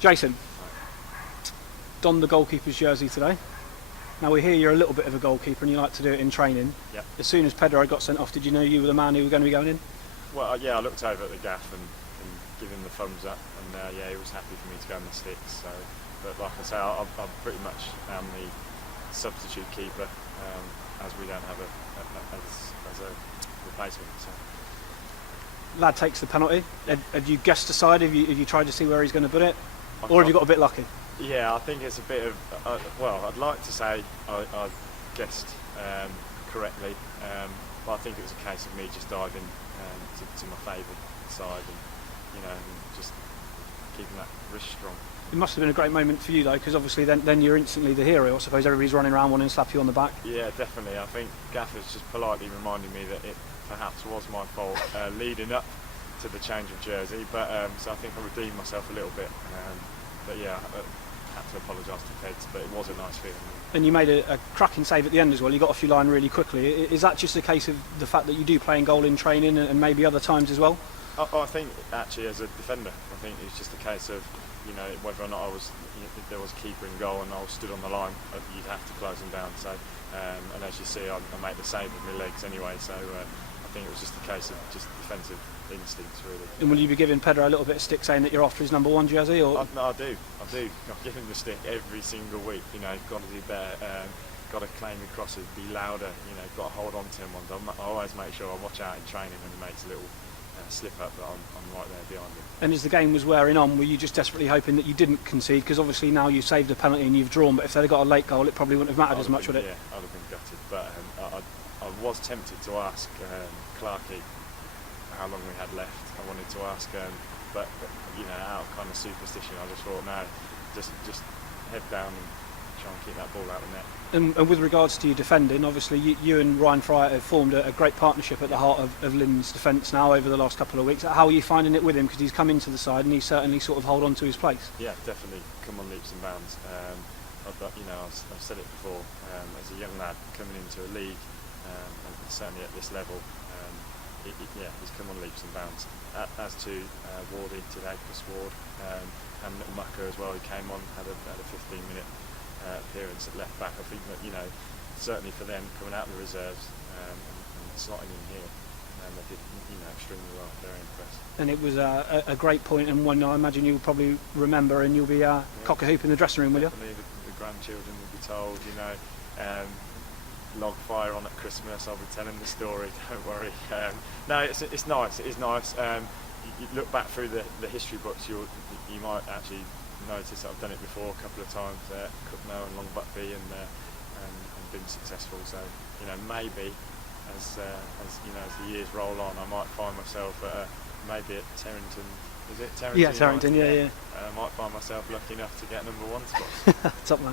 Jason, donned the goalkeeper's jersey today. Now we hear you're a little bit of a goalkeeper and you like to do it in training. Yep. As soon as Pedro got sent off, did you know you were the man who were going to be going in? Well, yeah, I looked over at the gaff and gave him the thumbs up, and yeah, he was happy for me to go in the sticks. So, but like I say, I pretty much am the substitute keeper, as we don't have as a replacement. So. Lad takes the penalty. Yep. Have you guessed aside? Have you tried to see where he's going to put it, or have you got a bit lucky? Yeah, I think it's a bit of, well, I'd like to say I guessed correctly, but I think it was a case of me just diving to my favoured side and just keeping that wrist strong. It must have been a great moment for you though, because obviously then you're instantly the hero. I suppose everybody's running around wanting to slap you on the back. Yeah, definitely. I think Gaffer's just politely reminding me that it perhaps was my fault leading up to the change of jersey, but so I think I redeemed myself a little bit. But yeah, I had to apologise to Feds, but it was a nice feeling. And you made a cracking save at the end as well. You got off your line really quickly. Is that just a case of the fact that you do play in goal in training and maybe other times as well? I think actually as a defender, I think it's just a case of whether or not if there was a keeper in goal and I was stood on the line, you'd have to close them down. So and as you see, I made the save with my legs anyway. So I think it was just a case of just defensive instincts really. And will you be giving Pedro a little bit of stick saying that you're after his number 1 jersey? Or? No, I do. I give him the stick every single week. Got to do better. Got to claim your crosses, be louder. Got to hold on to him. I always make sure I watch out in training when he makes a little slip up that I'm right there behind him. And as the game was wearing on, were you just desperately hoping that you didn't concede? Because obviously now you've saved a penalty and you've drawn, but if they'd have got a late goal, it probably wouldn't have mattered as much, would it? Yeah, I'd have been gutted. But I was tempted to ask Clarkey how long we had left. I wanted to ask, but out of kind of superstition, I just thought, no, just head down and try and keep that ball out of the net. And with regards to your defending, obviously you and Ryan Fryer have formed a great partnership at the heart of Lynn's defence now over the last couple of weeks. How are you finding it with him? Because he's come into the side and he's certainly sort of hold on to his place. Yeah, definitely come on leaps and bounds. I've said it before, as a young lad coming into a league, and certainly at this level, he's come on leaps and bounds. As to Wardy today, Chris Ward, and Little Mucker as well, who came on, had a 15-minute appearance at left back. I think that certainly for them coming out of the reserves and slotting in here, they did extremely well. Very impressed. And it was a great point, and one I imagine you'll probably remember, and you'll be cock a hoop in the dressing room, will you? The grandchildren will be told, log fire on at Christmas. I'll be telling the story. Don't worry. No, it's nice. It is nice. You look back through the history books, you might actually notice that I've done it before a couple of times, Cooknow and Long Buckby, and been successful. So maybe as the years roll on, I might find myself maybe at Terrington. Is it Terrington? Yeah, Terrington. Yeah. I might find myself lucky enough to get number 1 spot. Top man.